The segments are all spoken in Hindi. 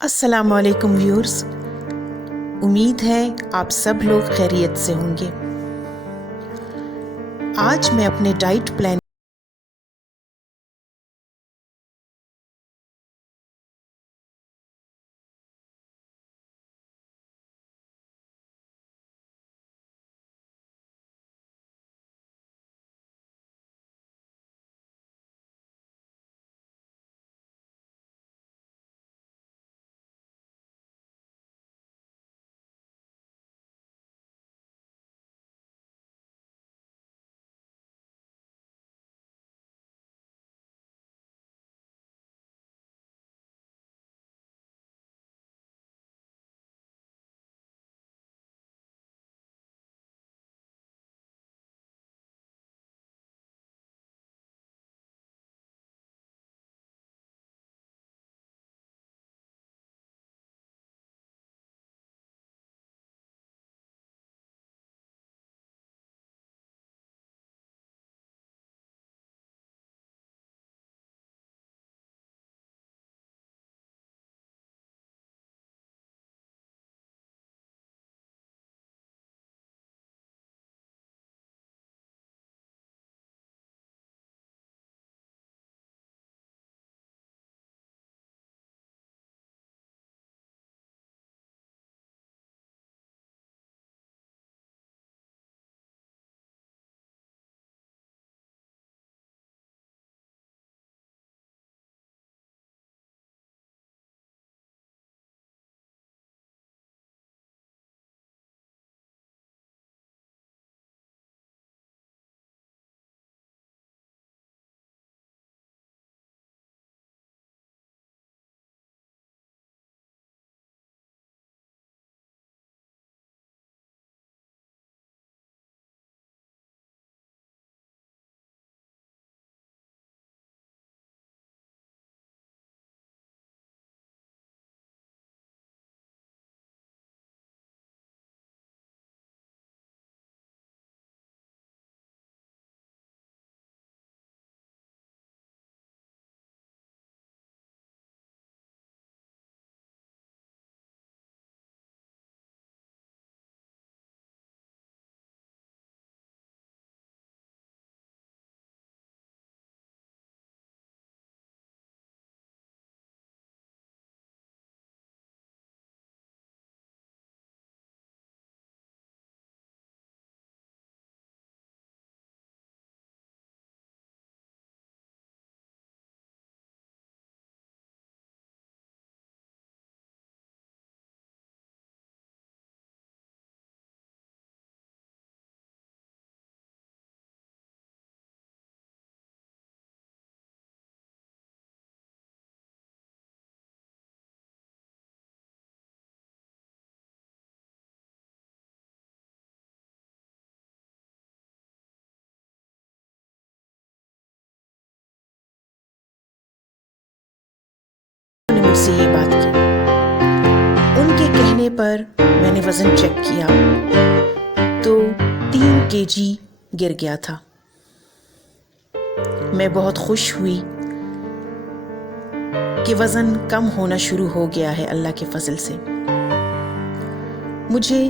अस्सलामुअलैकुम व्यूअर्स। उम्मीद है आप सब लोग खैरियत से होंगे। आज मैं अपने डाइट प्लान ने मुझसे ये बात की। उनके कहने पर मैंने वज़न चेक किया तो 3 kg गिर गया था। मैं बहुत खुश हुई कि वज़न कम होना शुरू हो गया है अल्लाह के फजल से। मुझे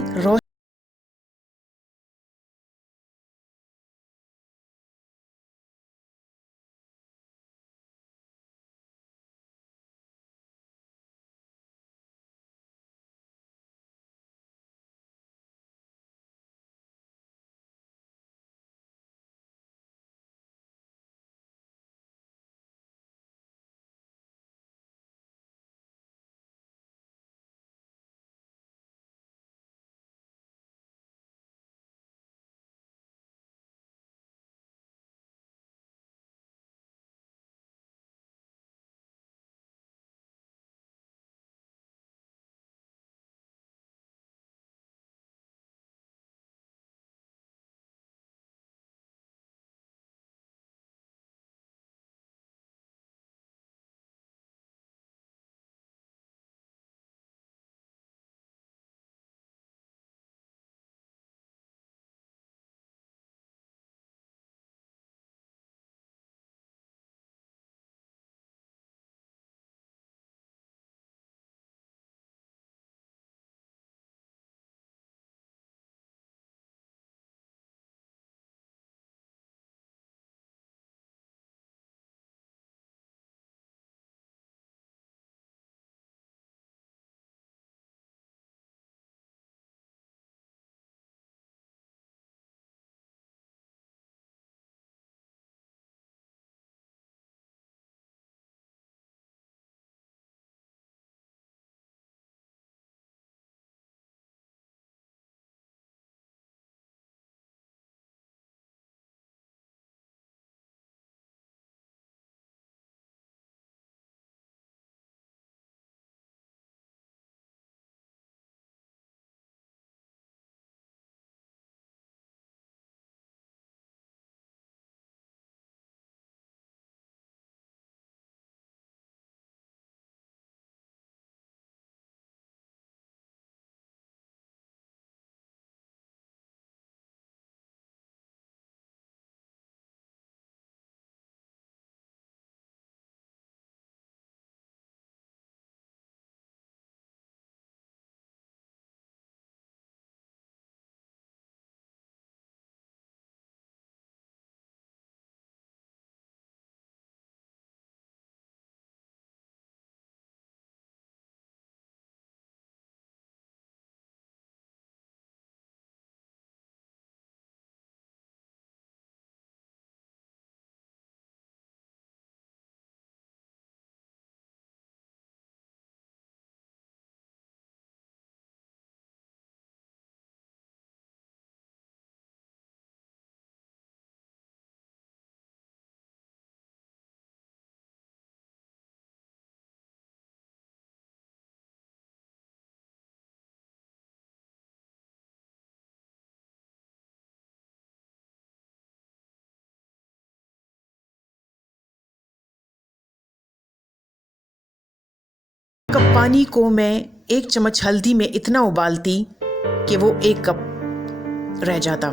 कप पानी को मैं 1 चम्मच हल्दी में इतना उबालती कि वो 1 कप रह जाता।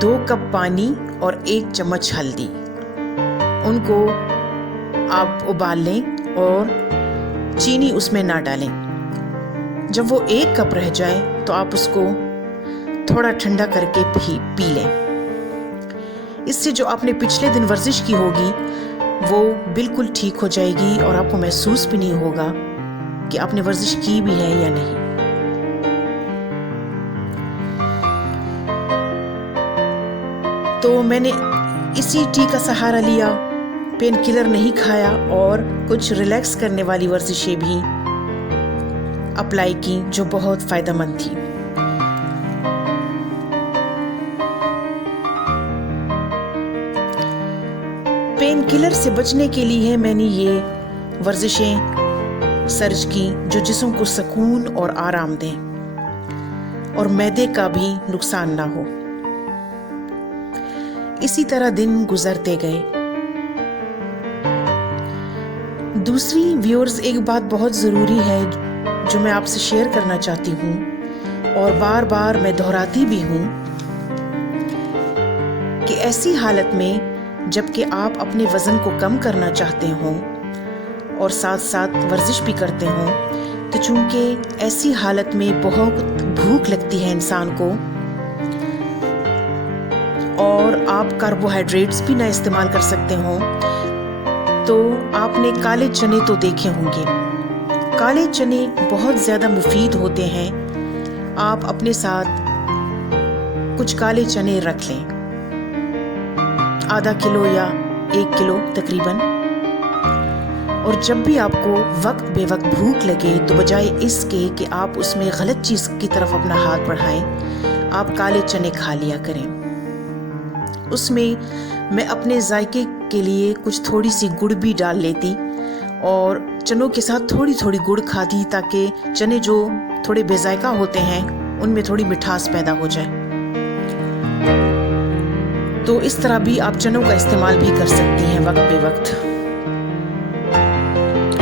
2 कप पानी और 1 चम्मच हल्दी, उनको आप उबाल लें और चीनी उसमें ना डालें। जब वो 1 कप रह जाए तो आप उसको थोड़ा ठंडा करके पी लें। इससे जो आपने पिछले दिन वर्जिश की होगी वो बिल्कुल ठीक हो जाएगी और आपको महसूस भी नहीं होगा कि आपने वर्जिश की भी है या नहीं। तो मैंने इसी टी का सहारा लिया, पेन किलर नहीं खाया और कुछ रिलैक्स करने वाली वर्जिशें भी अप्लाई की जो बहुत फ़ायदेमंद थी। पेन किलर से बचने के लिए मैंने ये वर्जिशें सर्च की जो जिस्म को सुकून और आराम दें और मैदे का भी नुकसान ना हो। इसी तरह दिन गुजरते गए। दूसरी व्यूअर्स, एक बात बहुत ज़रूरी है जो मैं आपसे शेयर करना चाहती हूँ और बार बार मैं दोहराती भी हूँ कि ऐसी हालत में जबकि आप अपने वज़न को कम करना चाहते हों और साथ साथ वर्जिश भी करते हों, तो चूंकि ऐसी हालत में बहुत भूख लगती है इंसान को और आप कार्बोहाइड्रेट्स भी ना इस्तेमाल कर सकते हों, तो आपने काले चने तो देखे होंगे। काले चने बहुत ज़्यादा मुफीद होते हैं। आप अपने साथ कुछ काले चने रख लें, आधा किलो या 1 किलो तकरीबन। और जब भी आपको वक्त बेवक्त भूख लगे तो बजाय इसके कि आप उसमें गलत चीज़ की तरफ अपना हाथ बढ़ाएं, आप काले चने खा लिया करें। उसमें मैं अपने जायके के लिए कुछ थोड़ी सी गुड़ भी डाल लेती और चनों के साथ थोड़ी थोड़ी गुड़ खाती ताकि चने जो थोड़े बेजायका होते हैं उनमें थोड़ी मिठास पैदा हो जाए। तो इस तरह भी आप चनों का इस्तेमाल भी कर सकती हैं वक्त बे वक्त।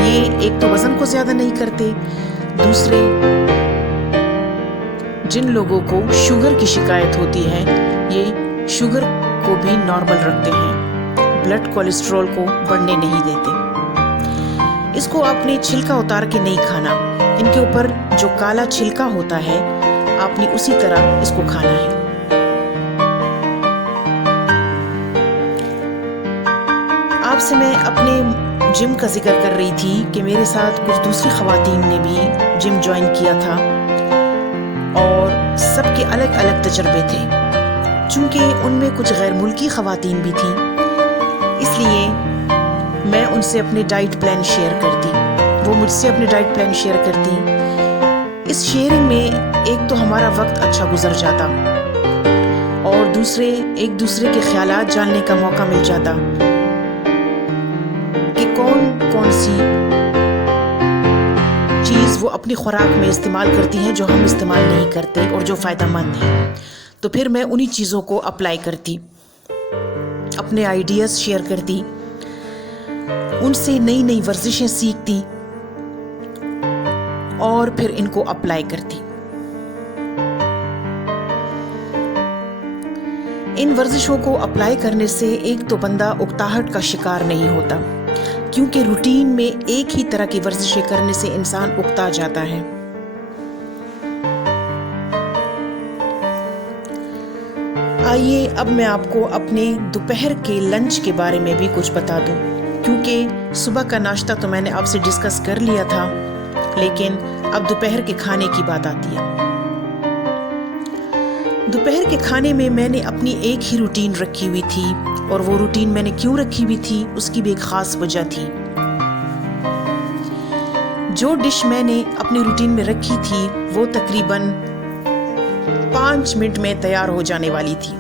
ये एक तो वजन को ज्यादा नहीं करते, दूसरे जिन लोगों को शुगर की शिकायत होती है ये शुगर को भी नॉर्मल रखते हैं, ब्लड कोलेस्ट्रॉल को बढ़ने नहीं देते। इसको आपने छिलका उतार के नहीं खाना, इनके ऊपर जो काला छिलका होता है आपने उसी तरह इसको खाना है। आपसे मैं अपने जिम का जिक्र कर रही थी कि मेरे साथ कुछ दूसरी ख़वातीन ने भी जिम ज्वाइन किया था और सबके अलग अलग तजर्बे थे। चूँकि उनमें कुछ गैर मुल्की ख़वातीन भी थी, इसलिए मैं उनसे अपने डाइट प्लान शेयर करती, वो मुझसे अपने डाइट प्लान शेयर करती। इस शेयरिंग में एक तो हमारा वक्त अच्छा गुजर जाता और दूसरे एक दूसरे के ख्यालात जानने का मौका मिल जाता कि कौन कौन सी चीज़ वो अपनी खुराक में इस्तेमाल करती हैं जो हम इस्तेमाल नहीं करते और जो फ़ायदेमंद है। तो फिर मैं उन्हीं चीज़ों को अप्लाई करती, अपने आइडियाज़ शेयर करती, उनसे नई नई वर्जिशें सीखती और फिर इनको अप्लाई करती। इन वर्जिशों को अप्लाई करने से एक तो बंदा उकताहट का शिकार नहीं होता, क्योंकि रूटीन में एक ही तरह की वर्जिशें करने से इंसान उकता जाता है। आइए अब मैं आपको अपने दोपहर के लंच के बारे में भी कुछ बता दूं, क्योंकि सुबह का नाश्ता तो मैंने आपसे डिस्कस कर लिया था, लेकिन अब दोपहर के खाने की बात आती है। दोपहर के खाने में मैंने अपनी एक ही रूटीन रखी हुई थी और वो रूटीन मैंने क्यों रखी हुई थी उसकी भी एक ख़ास वजह थी। जो डिश मैंने अपनी रूटीन में रखी थी वो तकरीबन 5 मिनट में तैयार हो जाने वाली थी।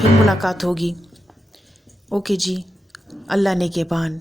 फिर मुलाकात होगी। ओके जी, अल्लाह ने के बान।